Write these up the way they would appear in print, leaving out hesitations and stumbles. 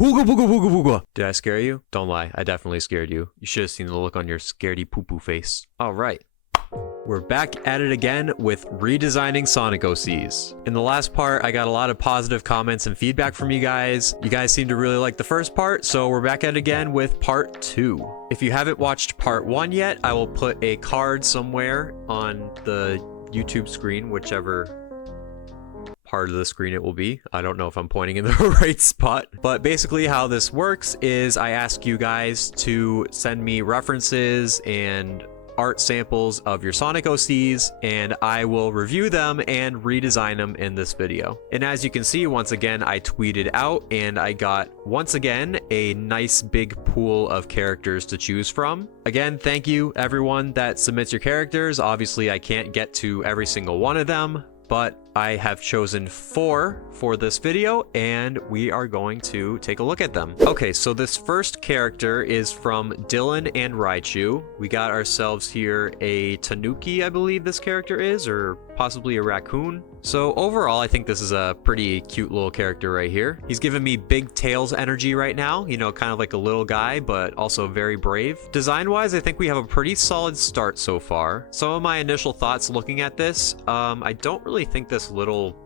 Hooga booga booga booga. Did I scare you? Don't lie, I definitely scared you. You should have seen the look on your scaredy poo poo face. All right. We're back at it again with redesigning Sonic OCs. In the last part, I got a lot of positive comments and feedback from you guys. You guys seem to really like the first part, so we're back at it again with part 2. If you haven't watched part 1 yet, I will put a card somewhere on the YouTube screen, whichever part of the screen it will be. I don't know if I'm pointing in the right spot, but basically how this works is I ask you guys to send me references and art samples of your Sonic OCs, and I will review them and redesign them in this video. And as you can see, once again, I tweeted out and I got, once again, a nice big pool of characters to choose from. Again, thank you everyone that submits your characters. Obviously, I can't get to every single one of them, but I have chosen 4 for this video, and we are going to take a look at them. Okay, so this first character is from Dylan and Raichu. We got ourselves here a Tanuki, I believe this character is, or possibly a raccoon. So overall, I think this is a pretty cute little character right here. He's giving me big tails energy right now, you know, kind of like a little guy, but also very brave. Design-wise, I think we have a pretty solid start so far. Some of my initial thoughts looking at this, I don't really think this little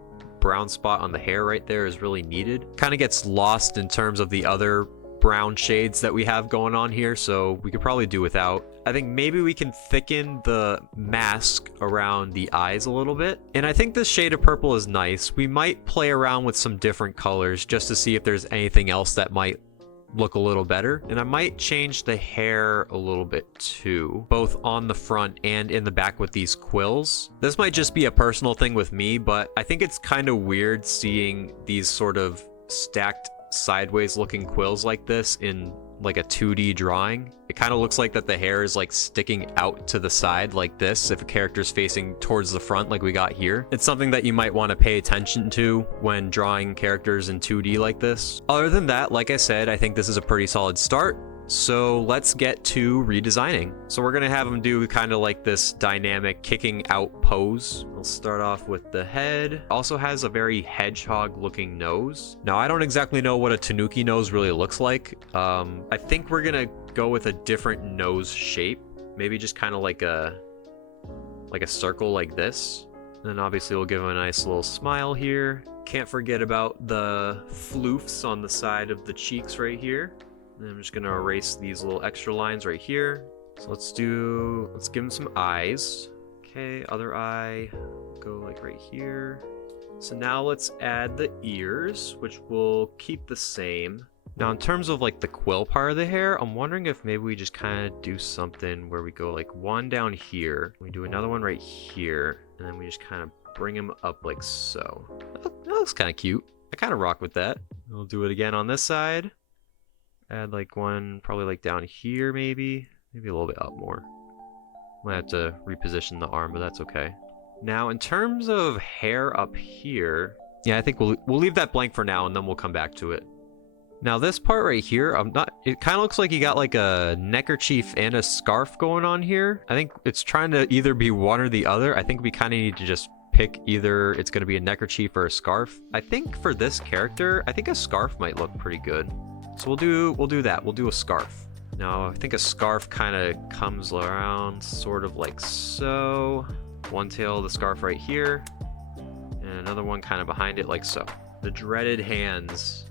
brown spot on the hair right there is really needed. Kind of gets lost in terms of the other brown shades that we have going on here, so we could probably do without. I think maybe we can thicken the mask around the eyes a little bit, and I think this shade of purple is nice. We might play around with some different colors just to see if there's anything else that might look a little better, and I might change the hair a little bit too, both on the front and in the back with these quills. This might just be a personal thing with me, but I think it's kind of weird seeing these sort of stacked sideways looking quills like this in like a 2D drawing. It kind of looks like that the hair is like sticking out to the side like this if a character's facing towards the front like we got here. It's something that you might want to pay attention to when drawing characters in 2D like this. Other than that, like I said, I think this is a pretty solid start. So let's get to redesigning. So we're gonna have him do kind of like this dynamic kicking out pose. We'll start off with the head. Also has a very hedgehog looking nose. Now I don't exactly know what a Tanuki nose really looks like. I think we're gonna go with a different nose shape. Maybe just kind of like a circle like this. And then obviously we'll give him a nice little smile here. Can't forget about the floofs on the side of the cheeks right here. And I'm just gonna erase these little extra lines right here. So let's give him some eyes. Okay, other eye, go like right here. So now let's add the ears, which will keep the same. Now in terms of like the quill part of the hair, I'm wondering if maybe we just kind of do something where we go like one down here, we do another one right here, and then we just kind of bring him up like so. That looks kind of cute. I kind of rock with that. We'll do it again on this side. Add like one probably like down here, maybe a little bit up more. Might have to reposition the arm, but that's okay. Now in terms of hair up here, yeah, I think we'll leave that blank for now and then we'll come back to it. Now this part right here, it kind of looks like you got like a neckerchief and a scarf going on here. I think it's trying to either be one or the other. I think we kind of need to just pick either it's going to be a neckerchief or a scarf. I think for this character, I think a scarf might look pretty good. So we'll do that. We'll do a scarf. Now, I think a scarf kind of comes around sort of like so. One tail of the scarf right here, and another one kind of behind it like so. The dreaded hands.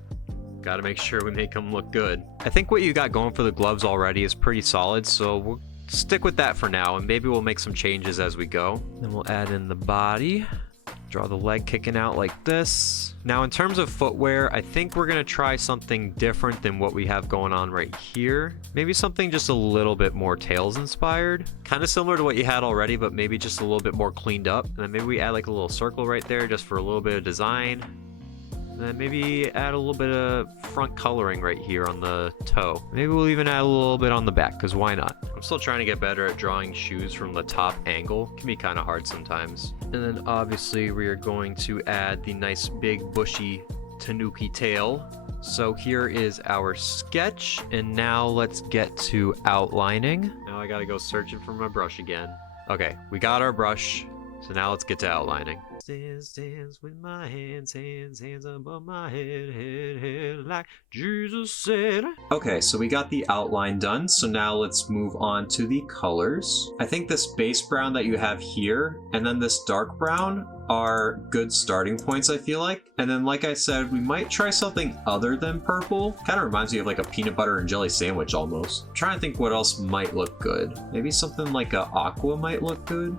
Got to make sure we make them look good. I think what you got going for the gloves already is pretty solid, so we'll stick with that for now, and maybe we'll make some changes as we go. Then we'll add in the body. Draw the leg kicking out like this. Now in terms of footwear, I think we're gonna try something different than what we have going on right here. Maybe something just a little bit more Tails inspired. Kind of similar to what you had already, but maybe just a little bit more cleaned up. And then maybe we add like a little circle right there just for a little bit of design. And then maybe add a little bit of front coloring right here on the toe. Maybe we'll even add a little bit on the back, because why not? I'm still trying to get better at drawing shoes from the top angle. It can be kind of hard sometimes. And then obviously we are going to add the nice big bushy Tanuki tail. So here is our sketch, and now let's get to outlining. Now I gotta go searching for my brush again. Okay, we got our brush. So now let's get to outlining. Stands with my hands above my head, like Jesus said. Okay, so we got the outline done. So now let's move on to the colors. I think this base brown that you have here, and then this dark brown are good starting points, I feel like. And then, like I said, we might try something other than purple. Kind of reminds me of like a peanut butter and jelly sandwich almost. I'm trying to think what else might look good. Maybe something like a aqua might look good.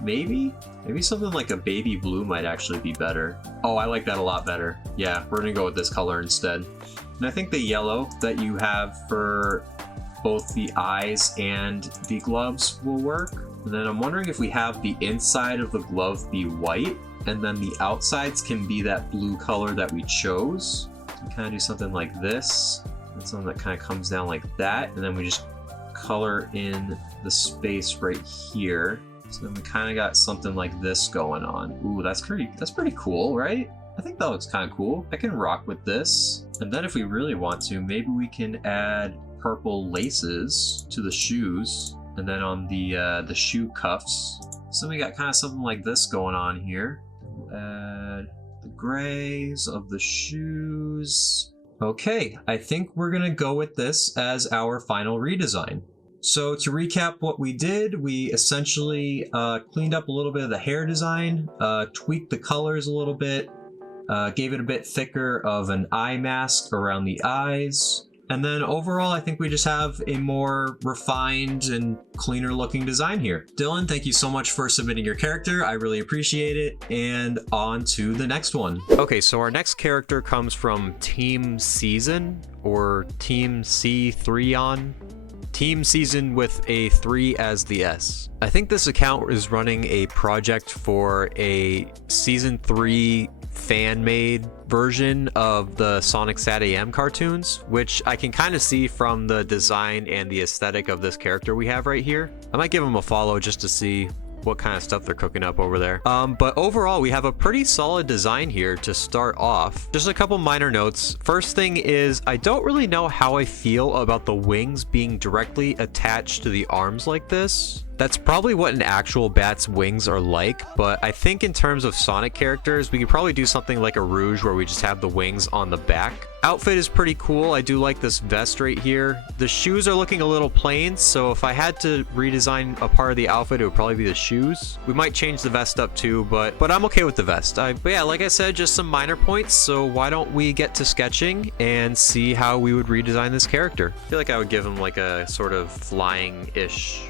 Maybe something like a baby blue might actually be better. Oh, I like that a lot better. Yeah, we're gonna go with this color instead. And I think the yellow that you have for both the eyes and the gloves will work. And then I'm wondering if we have the inside of the glove be white, and then the outsides can be that blue color that we chose. So we kind of do something like this, and something that kind of comes down like that, and then we just color in the space right here. So then we kind of got something like this going on. Ooh, that's pretty cool, right? I think that looks kind of cool. I can rock with this. And then if we really want to, maybe we can add purple laces to the shoes. And then on the shoe cuffs. So we got kind of something like this going on here. We'll add the grays of the shoes. Okay, I think we're gonna go with this as our final redesign. So to recap what we did, we essentially cleaned up a little bit of the hair design, tweaked the colors a little bit, gave it a bit thicker of an eye mask around the eyes. And then overall, I think we just have a more refined and cleaner looking design here. Dylan, thank you so much for submitting your character. I really appreciate it. And on to the next one. Okay, so our next character comes from Team Season, or Team C3on. Team Season with a 3 as the S. I think this account is running a project for a Season 3 fan-made version of the Sonic Sat AM cartoons, which I can kind of see from the design and the aesthetic of this character we have right here. I might give him a follow just to see what kind of stuff they're cooking up over there. But overall, we have a pretty solid design here to start off. Just a couple minor notes. First thing is, I don't really know how I feel about the wings being directly attached to the arms like this. That's probably what an actual bat's wings are like, but I think in terms of Sonic characters, we could probably do something like a Rouge where we just have the wings on the back. Outfit is pretty cool. I do like this vest right here. The shoes are looking a little plain, so if I had to redesign a part of the outfit, it would probably be the shoes. We might change the vest up too, but I'm okay with the vest. But yeah, like I said, just some minor points, so why don't we get to sketching and see how we would redesign this character. I feel like I would give him like a sort of flying-ish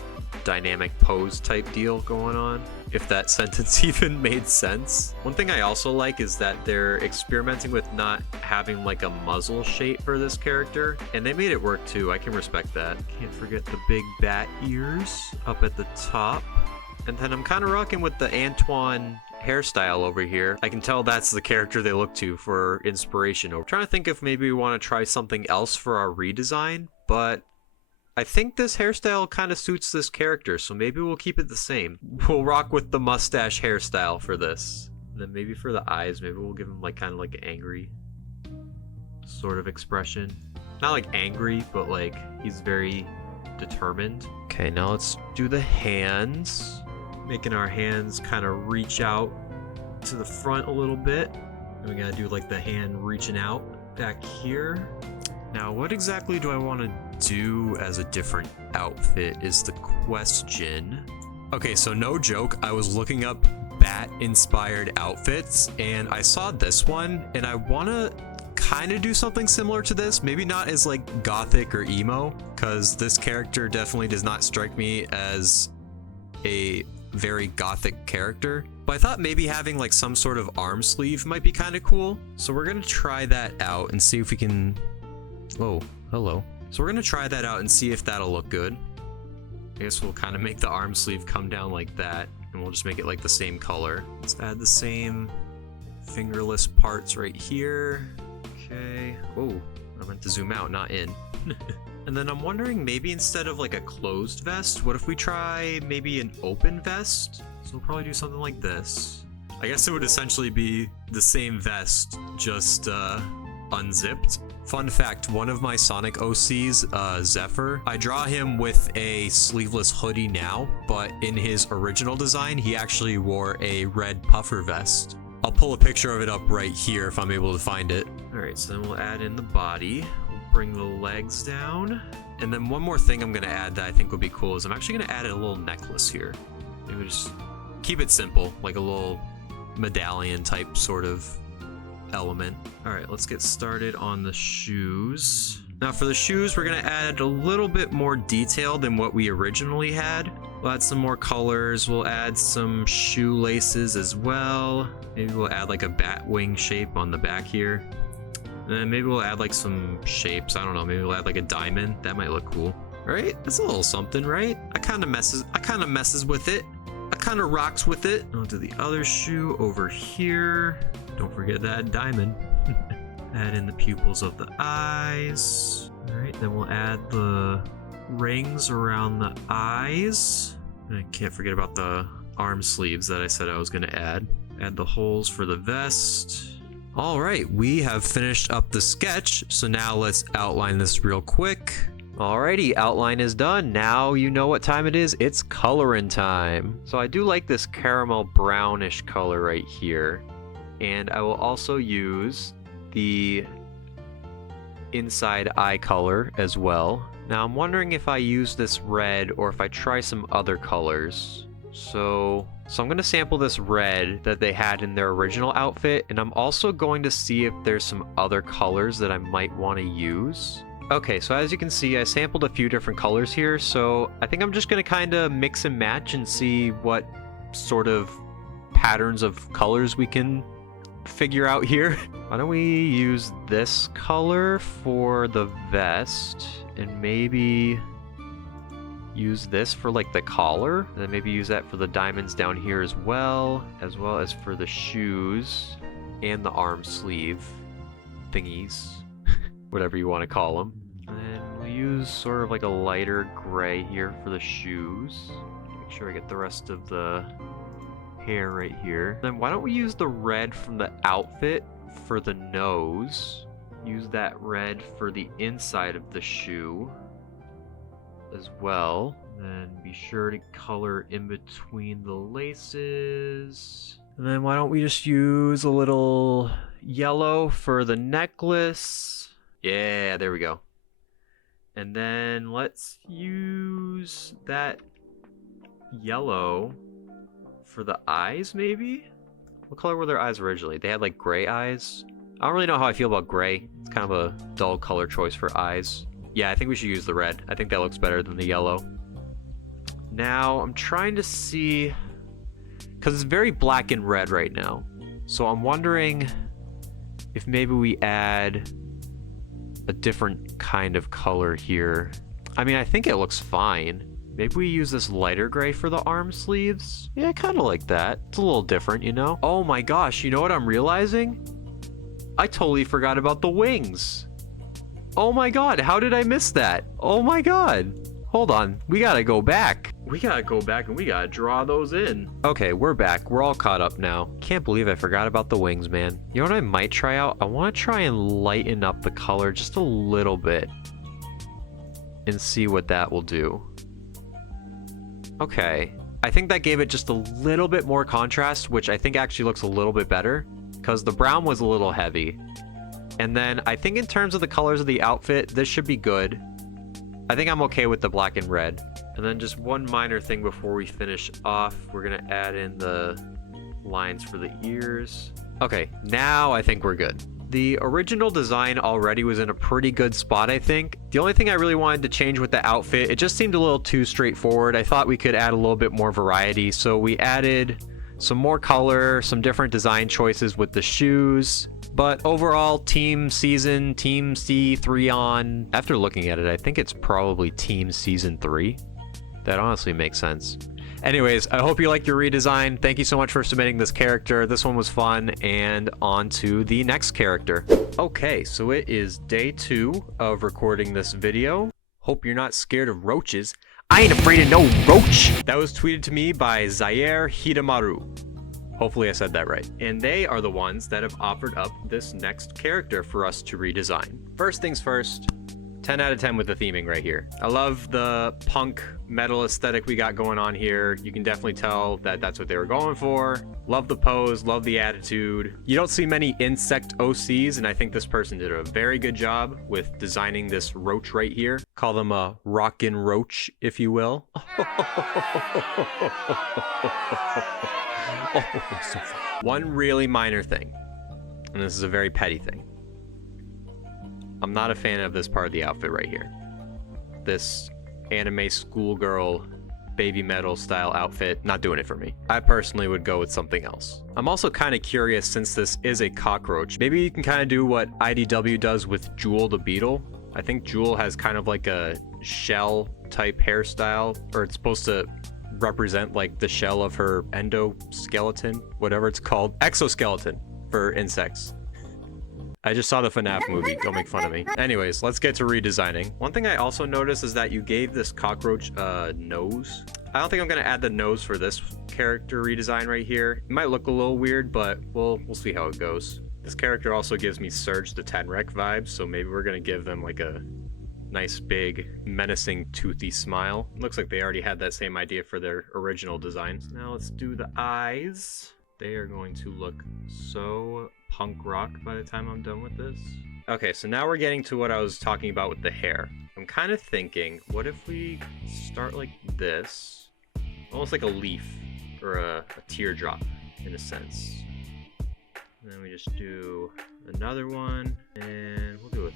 dynamic pose type deal going on, if that sentence even made sense. One thing I also like is that they're experimenting with not having like a muzzle shape for this character, and they made it work too. I can respect that. Can't forget the big bat ears up at the top. And then I'm kind of rocking with the Antoine hairstyle over here. I can tell that's the character they look to for inspiration. I'm trying to think if maybe we want to try something else for our redesign, but I think this hairstyle kind of suits this character, so maybe we'll keep it the same. We'll rock with the mustache hairstyle for this. And then maybe for the eyes, maybe we'll give him like kind of like an angry sort of expression. Not like angry, but like he's very determined. Okay, now let's do the hands. Making our hands kind of reach out to the front a little bit. And we gotta do like the hand reaching out back here. Now, what exactly do I want to do as a different outfit is the question. Okay, so no joke, I was looking up bat-inspired outfits, and I saw this one, and I want to kind of do something similar to this. Maybe not as like gothic or emo, because this character definitely does not strike me as a very gothic character. But I thought maybe having like some sort of arm sleeve might be kind of cool. So we're going to try that out and see if we can... Oh, hello. So we're gonna try that out and see if that'll look good. I guess we'll kind of make the arm sleeve come down like that, and we'll just make it like the same color. Let's add the same fingerless parts right here. Okay. Oh, I meant to zoom out, not in. And then I'm wondering, maybe instead of like a closed vest, what if we try maybe an open vest? So we'll probably do something like this. I guess it would essentially be the same vest, just unzipped. Fun fact, one of my Sonic OCs, Zephyr, I draw him with a sleeveless hoodie now, but in his original design, he actually wore a red puffer vest. I'll pull a picture of it up right here if I'm able to find it. All right, so then we'll add in the body. We'll bring the legs down. And then one more thing I'm gonna add that I think would be cool is I'm actually gonna add a little necklace here. Maybe just keep it simple, like a little medallion type sort of element. All right, let's get started on the shoes. Now for the shoes, we're gonna add a little bit more detail than what we originally had. We'll add some more colors. We'll add some shoelaces as well. Maybe we'll add like a bat wing shape on the back here. And then maybe we'll add like some shapes. I don't know, maybe we'll add like a diamond. That might look cool. Right? That's a little something, right? I kind of messes with it. I kind of rocks with it. I'll do the other shoe over here. Don't forget that diamond. Add in the pupils of the eyes. All right, then we'll add the rings around the eyes. And I can't forget about the arm sleeves that I said I was gonna add. Add the holes for the vest. All right, we have finished up the sketch. So now let's outline this real quick. Alrighty, outline is done. Now you know what time it is. It's coloring time. So I do like this caramel brownish color right here. And I will also use the inside eye color as well. Now I'm wondering if I use this red or if I try some other colors. So I'm going to sample this red that they had in their original outfit, and I'm also going to see if there's some other colors that I might want to use. Okay, so as you can see, I sampled a few different colors here, so I think I'm just going to kind of mix and match and see what sort of patterns of colors we can figure out here. Why don't we use this color for the vest and maybe use this for like the collar, and then maybe use that for the diamonds down here as well as for the shoes and the arm sleeve thingies, whatever you want to call them. And then we'll use sort of like a lighter gray here for the shoes. Make sure I get the rest of the hair right here. Then why don't we use the red from the outfit for the nose? Use that red for the inside of the shoe as well. And then be sure to color in between the laces. And then why don't we just use a little yellow for the necklace? Yeah, there we go. And then let's use that yellow for the eyes, maybe? What color were their eyes originally? They had like gray eyes. I don't really know how I feel about gray. It's kind of a dull color choice for eyes. Yeah, I think we should use the red. I think that looks better than the yellow. Now, I'm trying to see, because it's very black and red right now. So I'm wondering if maybe we add a different kind of color here. I mean, I think it looks fine. Maybe we use this lighter gray for the arm sleeves. Yeah, I kind of like that. It's a little different, you know? Oh my gosh, you know what I'm realizing? I totally forgot about the wings. Oh my god, how did I miss that? Oh my god. Hold on, we gotta go back. We gotta go back and we gotta draw those in. Okay, we're back. We're all caught up now. Can't believe I forgot about the wings, man. You know what I might try out? I want to try and lighten up the color just a little bit and see what that will do. Okay, I think that gave it just a little bit more contrast, which I think actually looks a little bit better because the brown was a little heavy. And then I think in terms of the colors of the outfit, this should be good. I think I'm okay with the black and red. And then just one minor thing before we finish off, we're gonna add in the lines for the ears. Okay, now I think we're good. The original design already was in a pretty good spot, I think. The only thing I really wanted to change with the outfit, it just seemed a little too straightforward. I thought we could add a little bit more variety, so we added some more color, some different design choices with the shoes. But overall, Team Season, Team C3 on. After looking at it, I think it's probably Team Season 3. That honestly makes sense. Anyways, I hope you liked your redesign. Thank you so much for submitting this character. This one was fun, and on to the next character. Okay, so it is day 2 of recording this video. Hope you're not scared of roaches. I ain't afraid of no roach! That was tweeted to me by Zaire Hidemaru. Hopefully I said that right. And they are the ones that have offered up this next character for us to redesign. first things first, 10 out of 10 with the theming right here. I love the punk metal aesthetic we got going on here. You can definitely tell that that's what they were going for. Love the pose, love the attitude. You don't see many insect OCs, and I think this person did a very good job with designing this roach right here. Call them a rockin' roach, if you will. One really minor thing, and this is a very petty thing. I'm not a fan of this part of the outfit right here. This anime schoolgirl baby metal style outfit, not doing it for me. I personally would go with something else. I'm also kind of curious, since this is a cockroach, maybe you can kind of do what IDW does with Jewel the Beetle. I think Jewel has kind of like a shell type hairstyle, or it's supposed to represent like the shell of her endoskeleton, whatever it's called. Exoskeleton for insects. I just saw the FNAF movie, don't make fun of me. Anyways, let's get to redesigning. One thing I also noticed is that you gave this cockroach a nose. I don't think I'm gonna add the nose for this character redesign right here. It might look a little weird, but we'll see how it goes. This character also gives me Surge the Tenrec vibes, so maybe we're gonna give them like a nice big menacing toothy smile. Looks like they already had that same idea for their original designs. Now let's do the eyes. They are going to look so punk rock by the time I'm done with this. Okay, so now we're getting to what I was talking about with the hair. I'm kind of thinking, what if we start like this? Almost like a leaf or a teardrop in a sense. And then we just do another one, and we'll do a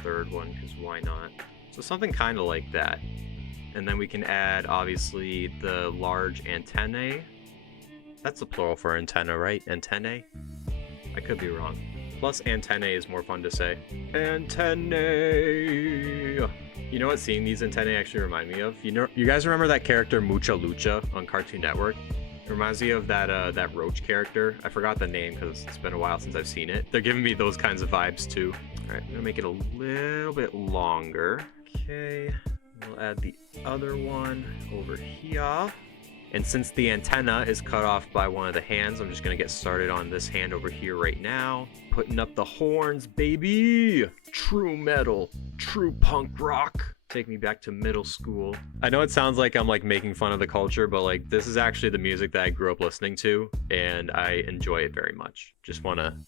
third one because why not? So something kind of like that. And then we can add obviously the large antennae. That's the plural for antenna, right? Antennae? I could be wrong. Plus antennae is more fun to say. Antennae! You know what seeing these antennae actually remind me of? You guys remember that character Mucha Lucha on Cartoon Network? It reminds me of that roach character. I forgot the name because it's been a while since I've seen it. They're giving me those kinds of vibes too. All right, I'm gonna make it a little bit longer. Okay, we'll add the other one over here. And since the antenna is cut off by one of the hands, I'm just gonna get started on this hand over here right now. Putting up the horns, baby! True metal, true punk rock. Take me back to middle school. I know it sounds like I'm like making fun of the culture, but like this is actually the music that I grew up listening to, and I enjoy it very much. Just wanna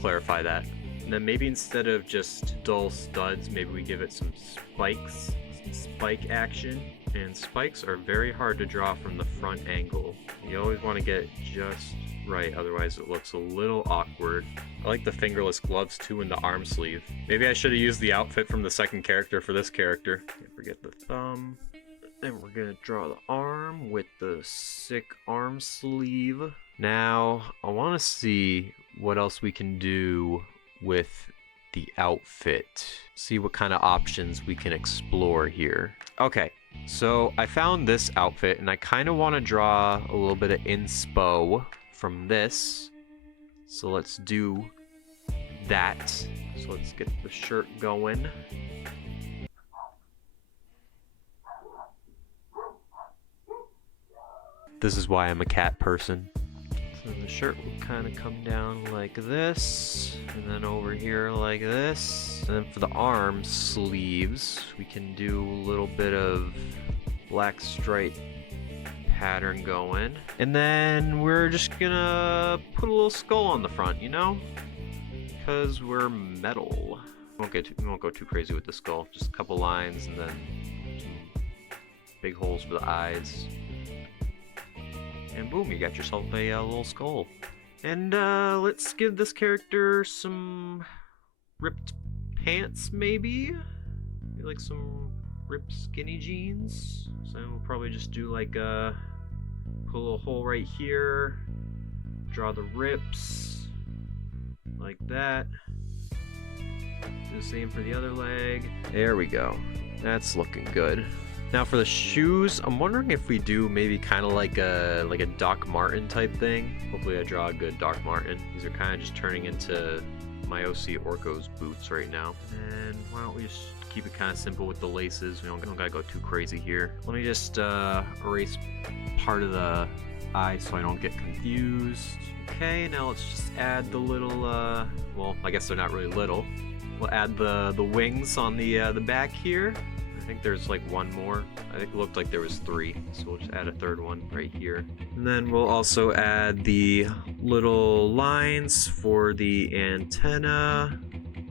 clarify that. And then maybe instead of just dull studs, maybe we give it some spikes, some spike action. And spikes are very hard to draw from the front angle. You always want to get just right, otherwise it looks a little awkward. I like the fingerless gloves too in the arm sleeve. Maybe I should have used the outfit from the second character for this character. Can't forget the thumb. And we're gonna draw the arm with the sick arm sleeve. Now, I want to see what else we can do with the outfit. See what kind of options we can explore here. Okay. So I found this outfit and I kind of want to draw a little bit of inspo from this. So let's do that. So let's get the shirt going. This is why I'm a cat person. So the shirt will kind of come down like this, and then over here like this. And then for the arm sleeves, we can do a little bit of black stripe pattern going. And then we're just gonna put a little skull on the front, you know? Because we're metal. We won't go too crazy with the skull. Just a couple lines and then some big holes for the eyes. And boom, you got yourself a little skull. And let's give this character some ripped pants, maybe? Maybe like some ripped skinny jeans. So we'll probably just do like put a little hole right here. Draw the rips. Like that. Do the same for the other leg. There we go. That's looking good. Now for the shoes, I'm wondering if we do maybe kind of like a Doc Martin type thing. Hopefully I draw a good Doc Martin. These are kind of just turning into my OC Orko's boots right now. And why don't we just keep it kind of simple with the laces. We don't gotta go too crazy here. Let me just erase part of the eye so I don't get confused. Okay, now let's just add the little, well, I guess they're not really little. We'll add the wings on the back here. I think there's like one more. I think it looked like there was 3, so we'll just add a 3rd one right here. And then we'll also add the little lines for the antenna.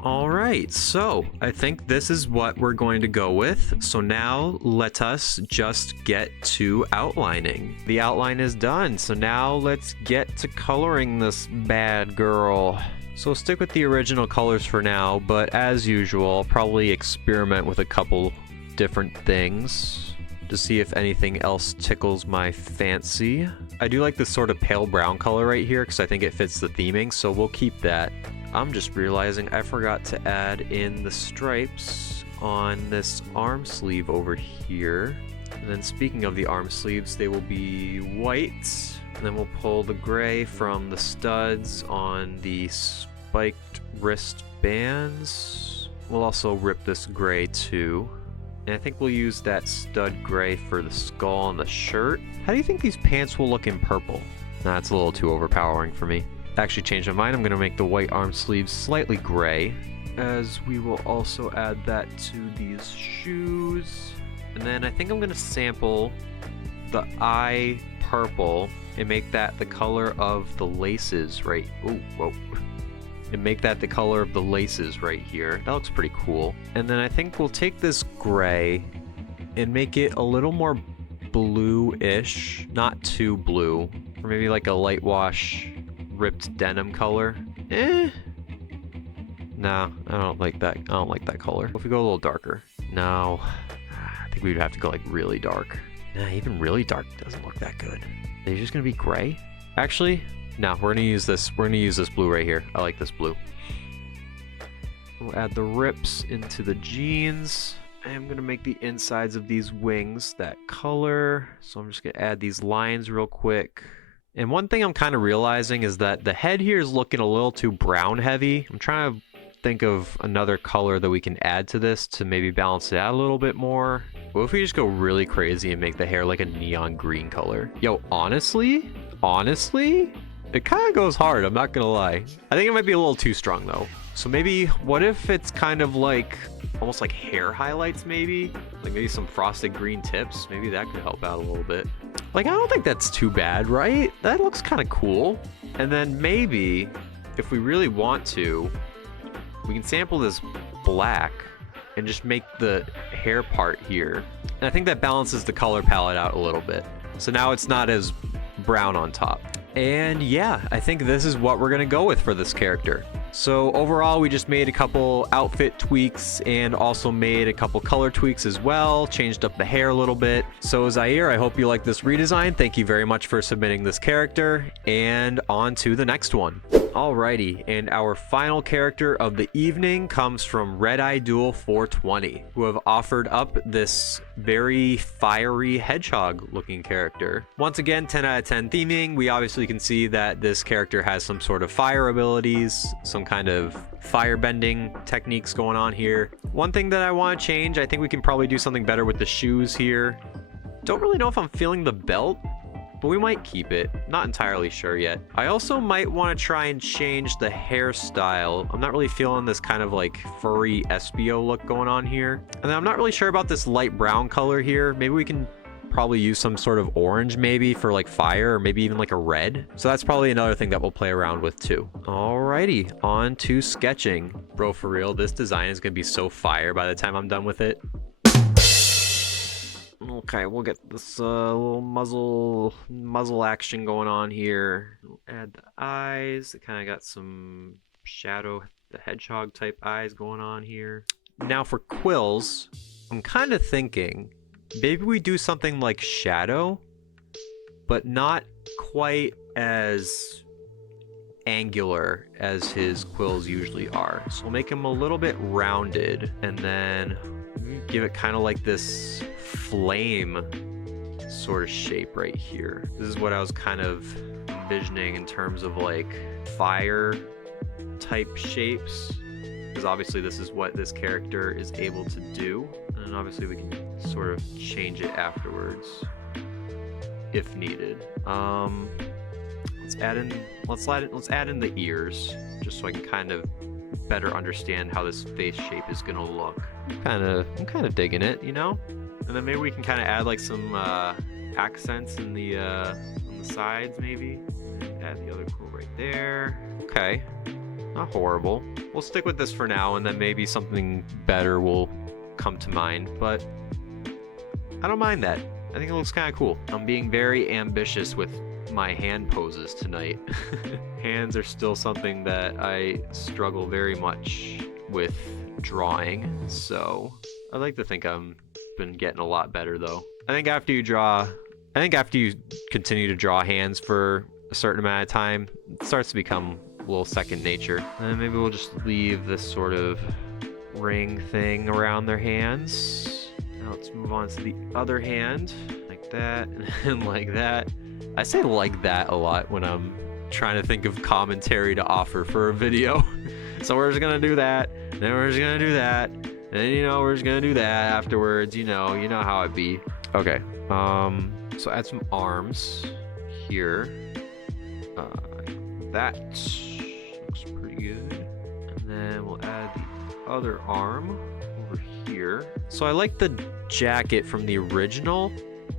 All right, so I think this is what we're going to go with. So now let us just get to outlining. The outline is done, so now let's get to coloring this bad girl. So stick with the original colors for now, but as usual, I'll probably experiment with a couple different things to see if anything else tickles my fancy. I do like this sort of pale brown color right here because I think it fits the theming, so we'll keep that. I'm just realizing I forgot to add in the stripes on this arm sleeve over here. And then speaking of the arm sleeves, they will be white. And then we'll pull the gray from the studs on the spiked wrist bands. We'll also rip this gray too. And I think we'll use that stud gray for the skull on the shirt. How do you think these pants will look in purple? Nah, it's a little too overpowering for me. Actually changed my mind. I'm going to make the white arm sleeves slightly gray, as we will also add that to these shoes. And then I think I'm going to sample the eye purple and make that the color of the laces right. Ooh, whoa. And make that the color of the laces right here. That looks pretty cool. And then I think we'll take this gray and make it a little more blue-ish, not too blue, or maybe like a light wash ripped denim color. No, I don't like that. I don't like that color. If we go a little darker. No, I think we'd have to go like really dark. Nah, even really dark doesn't look that good. Are they just gonna be gray? Actually, no, we're gonna use this. We're gonna use this blue right here. I like this blue. We'll add the rips into the jeans. I'm gonna make the insides of these wings that color. So I'm just gonna add these lines real quick. And one thing I'm kind of realizing is that the head here is looking a little too brown heavy. I'm trying to think of another color that we can add to this to maybe balance it out a little bit more. What if we just go really crazy and make the hair like a neon green color? Yo, honestly, it kind of goes hard, I'm not gonna lie. I think it might be a little too strong though. So maybe, what if it's kind of like, almost like hair highlights maybe? Like maybe some frosted green tips? Maybe that could help out a little bit. Like, I don't think that's too bad, right? That looks kind of cool. And then maybe, if we really want to, we can sample this black and just make the hair part here. And I think that balances the color palette out a little bit. So now it's not as brown on top. And yeah, I think this is what we're gonna go with for this character. So overall, we just made a couple outfit tweaks and also made a couple color tweaks as well, changed up the hair a little bit. So Zaire, I hope you like this redesign. Thank you very much for submitting this character, and on to the next one. Alrighty, and our final character of the evening comes from Red Eye Duel 420, who have offered up this very fiery hedgehog looking character. Once again, 10 out of 10 theming. We obviously can see that this character has some sort of fire abilities, some kind of fire bending techniques going on here. One thing that I want to change, I think we can probably do something better with the shoes here. Don't really know if I'm feeling the belt, but we might keep it. Not entirely sure yet. I also might want to try and change the hairstyle. I'm not really feeling this kind of like furry Espio look going on here. And then I'm not really sure about this light brown color here. Maybe we can probably use some sort of orange maybe for like fire, or maybe even like a red. So that's probably another thing that we'll play around with too. Alrighty, on to sketching. Bro, for real, this design is gonna be so fire by the time I'm done with it. Okay, we'll get this little muzzle action going on here. We'll add the eyes. It kind of got some shadow, the hedgehog type eyes going on here. Now for quills, I'm kind of thinking maybe we do something like shadow, but not quite as angular as his quills usually are. So we'll make him a little bit rounded, and then give it kind of like this flame sort of shape right here. This is what I was kind of envisioning in terms of like fire type shapes, because obviously this is what this character is able to do, and obviously we can sort of change it afterwards if needed. Let's add in the ears, just so I can kind of better understand how this face shape is gonna look. I'm kind of digging it, you know? And then maybe we can kind of add like some accents in the on the sides, maybe. Add the other cool right there. Okay, not horrible. We'll stick with this for now, and then maybe something better will come to mind, but I don't mind that. I think it looks kind of cool. I'm being very ambitious with my hand poses tonight. Hands are still something that I struggle very much with drawing, so I like to think I've been getting a lot better though. I think after you continue to draw hands for a certain amount of time, it starts to become a little second nature. And maybe we'll just leave this sort of ring thing around their hands. Now let's move on to the other hand, like that and like that. I say like that a lot when I'm trying to think of commentary to offer for a video. So we're just gonna do that, then we're just gonna do that, and then, you know, we're just gonna do that afterwards, you know how it be. Okay, so add some arms here. That looks pretty good. And then we'll add the other arm over here. So I like the jacket from the original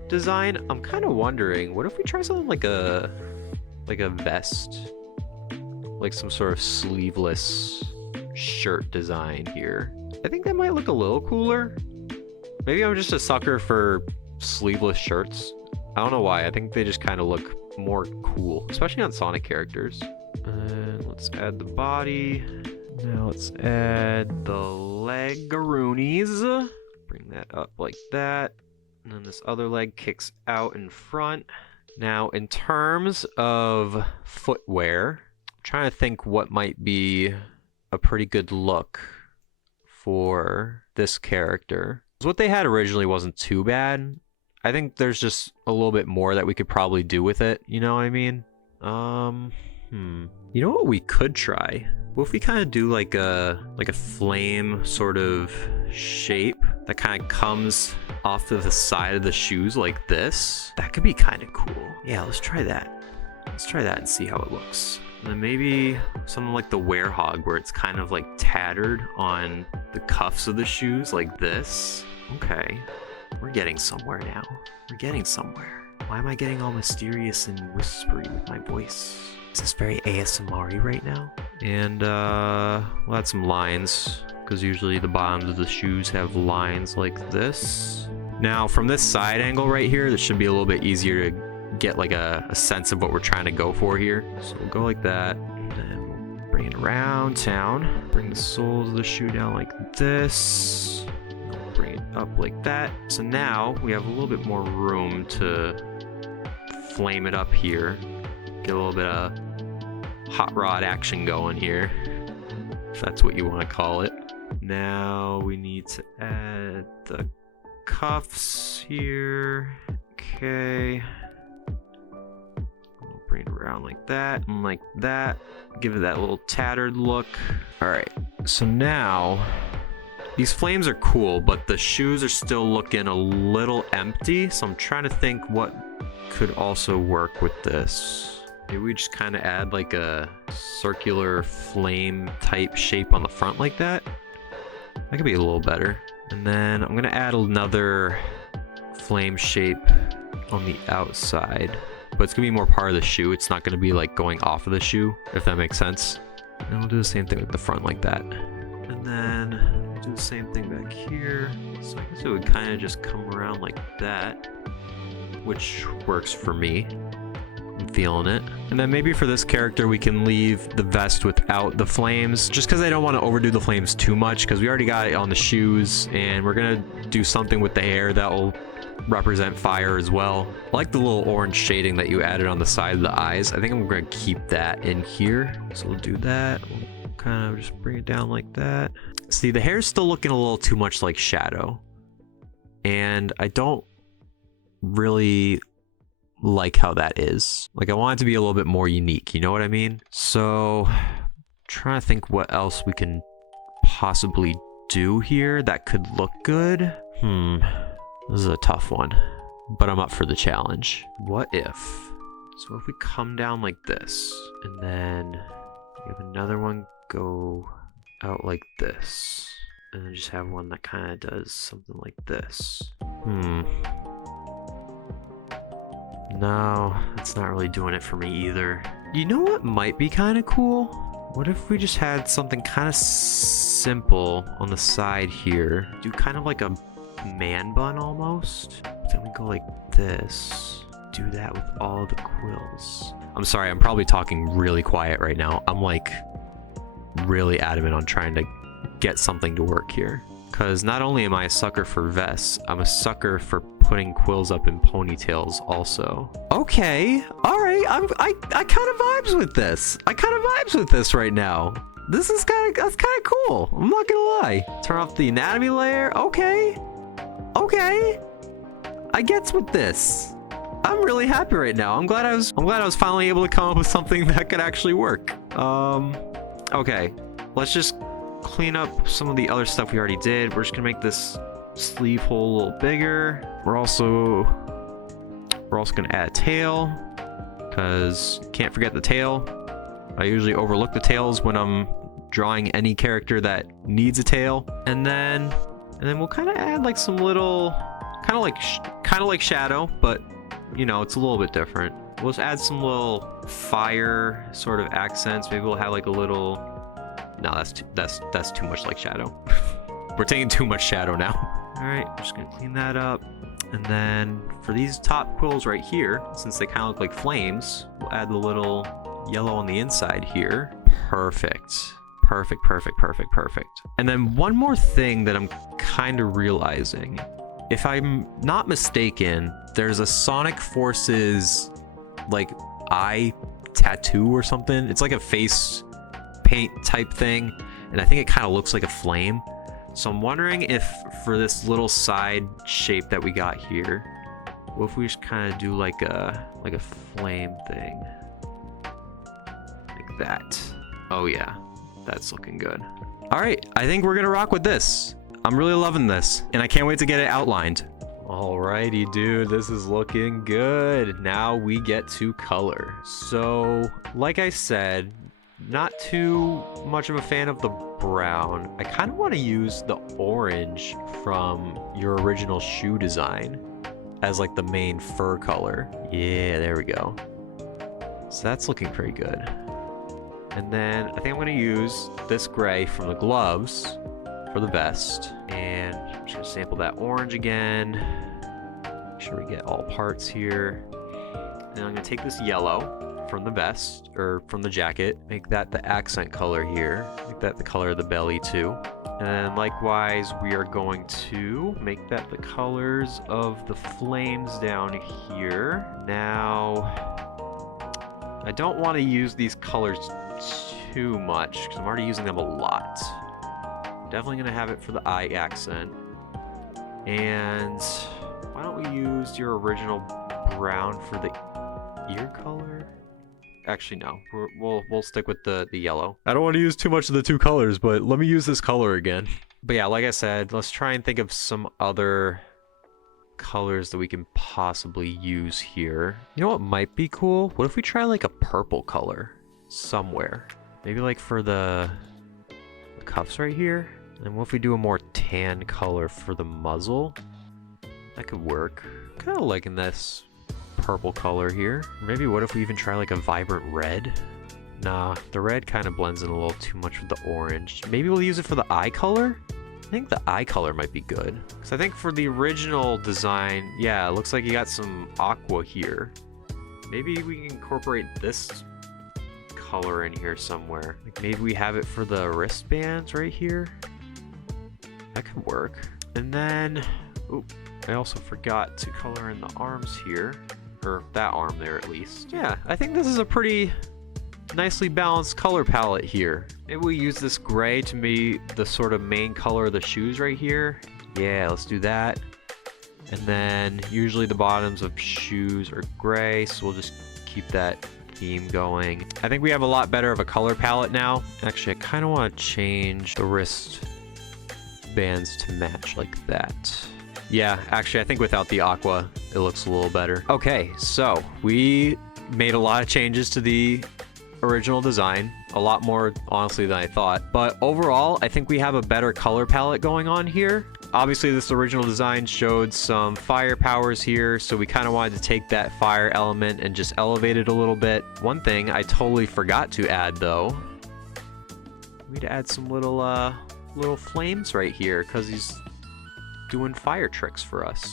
design. I'm kind of wondering, what if we try something like a vest, like some sort of sleeveless shirt design here? I think that might look a little cooler. Maybe I'm just a sucker for sleeveless shirts. I don't know why. I think they just kind of look more cool, especially on Sonic characters. And let's add the body. Now let's add the leg-a-roonies. Bring that up like that. And then this other leg kicks out in front. Now, in terms of footwear, I'm trying to think what might be a pretty good look for this character. What they had originally wasn't too bad. I think there's just a little bit more that we could probably do with it. You know what I mean? You know what we could try? What if we kind of do like a flame sort of shape that kind of comes off to the side of the shoes like this? That could be kind of cool. Yeah, let's try that. Let's try that and see how it looks. And then maybe something like the werehog, where it's kind of like tattered on the cuffs of the shoes like this. Okay, we're getting somewhere now. We're getting somewhere. Why am I getting all mysterious and whispery with my voice? Is this very ASMR-y right now? And we'll add some lines, because usually the bottoms of the shoes have lines like this. Now, from this side angle right here, this should be a little bit easier to get like a sense of what we're trying to go for here. So we'll go like that, and we'll bring it around town. Bring the soles of the shoe down like this. We'll bring it up like that. So now we have a little bit more room to flame it up here. Get a little bit of hot rod action going here, if that's what you want to call it. Now we need to add the cuffs here. Okay. We'll bring it around like that and like that. Give it that little tattered look. All right, so now these flames are cool, but the shoes are still looking a little empty. So I'm trying to think what could also work with this. Maybe we just kind of add like a circular flame type shape on the front like that. That could be a little better. And then I'm gonna add another flame shape on the outside, but it's gonna be more part of the shoe. It's not gonna be like going off of the shoe, if that makes sense. And we'll do the same thing with the front like that. And then we'll do the same thing back here. So I guess it would kind of just come around like that, which works for me. I'm feeling it. And then maybe for this character we can leave the vest without the flames, just because I don't want to overdo the flames too much, because we already got it on the shoes, and we're gonna do something with the hair that will represent fire as well. I like the little orange shading that you added on the side of the eyes. I think I'm gonna keep that in here. So we'll do that. We'll kind of just bring it down like that. See, the hair's still looking a little too much like Shadow, and I don't really like how that is. Like, I want it to be a little bit more unique, you know what I mean? So I'm trying to think what else we can possibly do here that could look good. This is a tough one, but I'm up for the challenge. What if, so if we come down like this, and then we have another one go out like this. And then just have one that kind of does something like this. No, that's not really doing it for me either. You know what might be kind of cool? What if we just had something kind of simple on the side here? Do kind of like a man bun almost. Then we go like this. Do that with all the quills. I'm sorry, I'm probably talking really quiet right now. I'm like really adamant on trying to get something to work here. Because not only am I a sucker for vests, I'm a sucker for putting quills up in ponytails also. Okay, all right, I kind of vibes with this. I kind of vibes with this right now. That's kind of cool. I'm not gonna lie. Turn off the anatomy layer. Okay, I gets with this. I'm really happy right now. I'm glad I was finally able to come up with something that could actually work. Okay, let's just clean up some of the other stuff we already did. We're just gonna make this sleeve hole a little bigger. We're also gonna add a tail, because can't forget the tail. I usually overlook the tails when I'm drawing any character that needs a tail. And then we'll kind of add like some little, kind of like shadow, but you know, it's a little bit different. We'll just add some little fire sort of accents. Maybe we'll have like a little, no, that's too much like shadow. We're taking too much shadow now. All right, I'm just gonna clean that up. And then for these top quills right here, since they kind of look like flames, we'll add the little yellow on the inside here. Perfect. And then one more thing that I'm kind of realizing, if I'm not mistaken, there's a Sonic Forces like eye tattoo or something. It's like a face paint type thing, and I think it kind of looks like a flame. So I'm wondering if for this little side shape that we got here, what if we just kind of do like a flame thing like that. Oh yeah, that's looking good. All right, I think we're gonna rock with this. I'm really loving this, and I can't wait to get it outlined. Alrighty, dude, this is looking good. Now we get to color. So, like I said, not too much of a fan of the brown. I kind of want to use the orange from your original shoe design as like the main fur color. Yeah, there we go. So that's looking pretty good. And then I think I'm going to use this gray from the gloves for the vest. And I'm just going to sample that orange again. Make sure we get all parts here. And I'm going to take this yellow from the vest, or from the jacket, make that the accent color here. Make that the color of the belly too. And then likewise, we are going to make that the colors of the flames down here. Now, I don't want to use these colors too much, because I'm already using them a lot. Definitely going to have it for the eye accent. And why don't we use your original brown for the ear color? Actually, no. We'll stick with the yellow. I don't want to use too much of the two colors, but let me use this color again. But yeah, like I said, let's try and think of some other colors that we can possibly use here. You know what might be cool? What if we try like a purple color somewhere? Maybe like for the cuffs right here? And what if we do a more tan color for the muzzle? That could work. Kind of liking this purple color here. Or maybe what if we even try like a vibrant red? Nah, the red kind of blends in a little too much with the orange. Maybe we'll use it for the eye color? I think the eye color might be good. Because I think for the original design, yeah, it looks like you got some aqua here. Maybe we can incorporate this color in here somewhere. Like maybe we have it for the wristbands right here. That could work. And then, oop, I also forgot to color in the arms here. Or that arm there at least. Yeah, I think this is a pretty nicely balanced color palette here. Maybe we use this gray to be the sort of main color of the shoes right here. Yeah, let's do that. And then usually the bottoms of shoes are gray, so we'll just keep that theme going. I think we have a lot better of a color palette now. Actually, I kind of want to change the wrist bands to match like that. Yeah, actually, I think without the aqua, it looks a little better. Okay, so we made a lot of changes to the original design, a lot more honestly than I thought. But overall, I think we have a better color palette going on here. Obviously, this original design showed some fire powers here, so we kind of wanted to take that fire element and just elevate it a little bit. One thing I totally forgot to add though, we need to add some little flames right here because he's doing fire tricks for us.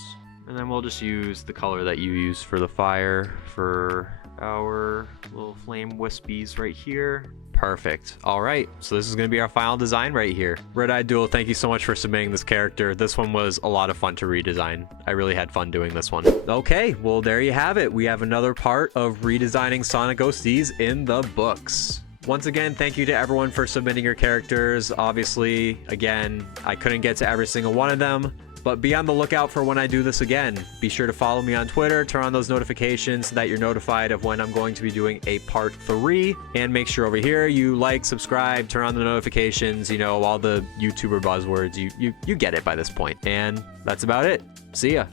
And then we'll just use the color that you use for the fire for our little flame wispies right here. Perfect. All right, so this is going to be our final design right here. Red-Eyed Duel, thank you so much for submitting this character. This one was a lot of fun to redesign. I really had fun doing this one. Okay, well, there you have it. We have another part of redesigning Sonic OCs in the books. Once again, thank you to everyone for submitting your characters. Obviously, again, I couldn't get to every single one of them, but be on the lookout for when I do this again. Be sure to follow me on Twitter, turn on those notifications so that you're notified of when I'm going to be doing a part 3. And make sure over here you like, subscribe, turn on the notifications, you know, all the YouTuber buzzwords. You get it by this point. And that's about it. See ya.